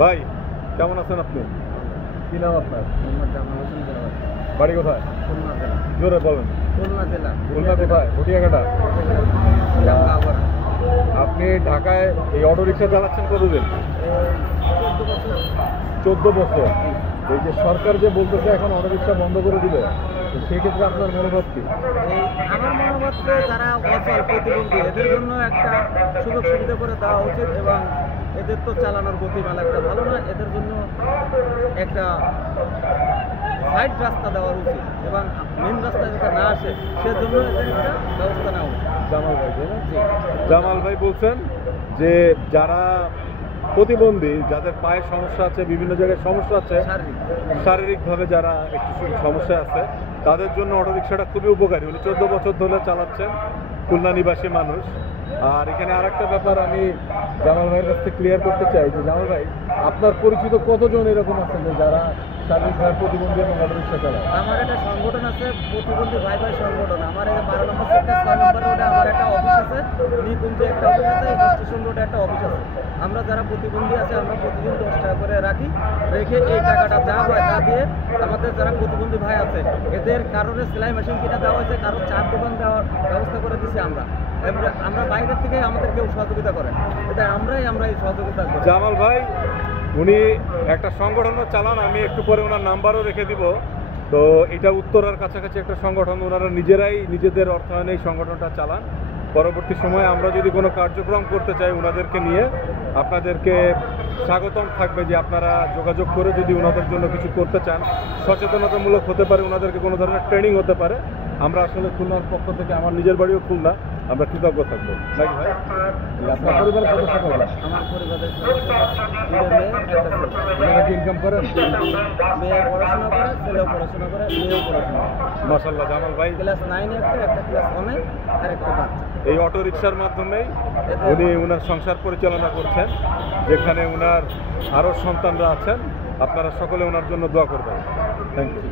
ভাই কেমন আছেন আপনি? কি নাম আপনার? বাড়ি কোথায়? জোরে বলেন। খুলনা কোথায়? ঘটিয়াঘাটা। আপনি ঢাকায় এই অটো রিক্সা চালাচ্ছেন কতদিন? 14 বছর। এই যে সরকার যে বলতেছে এখন অটো রিক্সা বন্ধ করে দিবে, তো সেই ক্ষেত্রে আপনার মনোভাব কি? আমার মনোভাবে যারা অচল প্রতিবন্ধী এদের জন্য একটা সুযোগ সুবিধা করে দেওয়া উচিত এবং এদের তো চালানোর গতিমালা একটা ভালো না, এদের জন্য একটা সাইড রাস্তা দেওয়ার উচিত এবং মেন রাস্তা যাতে না আসে সেজন্য এদের একটা ব্যবস্থা নেওয়া উচিত। জামাল ভাই, তাই না? জামাল ভাই বলছেন যে যারা প্রতিবন্ধী, যাদের পায়ে সমস্যা আছে, বিভিন্ন জায়গায় সমস্যা আছে, শারীরিকভাবে যারা একটু সমস্যা আছে, তাদের জন্য অটো রিক্সাটা খুবই উপকারী। উনি 14 বছর ধরে চালাচ্ছেন, খুলনা নিবাসী মানুষ। আর এখানে আরেকটা ব্যাপার আমি জামাল ভাইয়ের কাছ থেকে ক্লিয়ার করতে চাই যে জামাল ভাই, আপনার পরিচিত কতজন এরকম আছেন যে যারা শারীরিকভাবে প্রতিবন্ধী এবং অটো রিক্সা চালায়? আমার একটা সংগঠন আছে, প্রতিবন্ধী ভাই ভাই সংগঠন। আমার এই 12 নম্বর সেক্টর 6 নম্বর রোডে আমার একটা অফিস আছে, নিকুঞ্জে একটা অফিস আছে, স্টেশন রোডে একটা অফিস আছে। আমরা যারা প্রতিবন্ধী আছে আমরা প্রতিদিন 10 টাকা করে রাখি, রেখে এই টাকাটা যা হয় তা দিয়ে আমাদের যারা প্রতিবন্ধী ভাই আছে এদের কারণে সেলাই মেশিন কিনে দেওয়া হয়েছে, কারো চার দোকান দেওয়ার ব্যবস্থা করে দিচ্ছি আমরা। আমরা বাইরের থেকে আমাদের কেউ সহযোগিতা করেন, এটা আমরাই এই সহযোগিতা করি। জামাল ভাই উনি একটা সংগঠনও চালান, আমি একটু পরে ওনার নাম্বারও রেখে দিব। তো এটা উত্তরার কাছাকাছি একটা সংগঠন, ওনারা নিজেরাই নিজেদের অর্থায়নে এই সংগঠনটা চালান। পরবর্তী সময়ে আমরা যদি কোনো কার্যক্রম করতে চাই ওনাদেরকে নিয়ে, আপনাদেরকে স্বাগতম থাকবে যে আপনারা যোগাযোগ করে যদি ওনাদের জন্য কিছু করতে চান, সচেতনতামূলক হতে পারে, ওনাদেরকে কোনো ধরনের ট্রেনিং হতে পারে। আমরা আসলে খুলনার পক্ষ থেকে, আমার নিজের বাড়িও খুলনা, আমরা কৃতজ্ঞ থাকবো। নাকি ভাই? আপনার পরিবারের সদস্য কয়জন? আমার পরিবারের সদস্য 2 মেয়ে, একটা ছেলে। আপনারা কি ইনকাম করেন? মেয়ে পড়াশোনা করে, ছেলেও পড়াশোনা করে, মেয়েও পড়াশোনা করে। মাশাআল্লাহ। জামাল ভাই ক্লাস 9 একটা ক্লাস 1 আর একটা বাচ্চা। এই অটো রিক্সার মাধ্যমেই উনি ওনার সংসার পরিচালনা করছেন, যেখানে ওনার আরও সন্তানরা আছেন। আপনারা সকলে ওনার জন্য দোয়া করবেন। Thank you.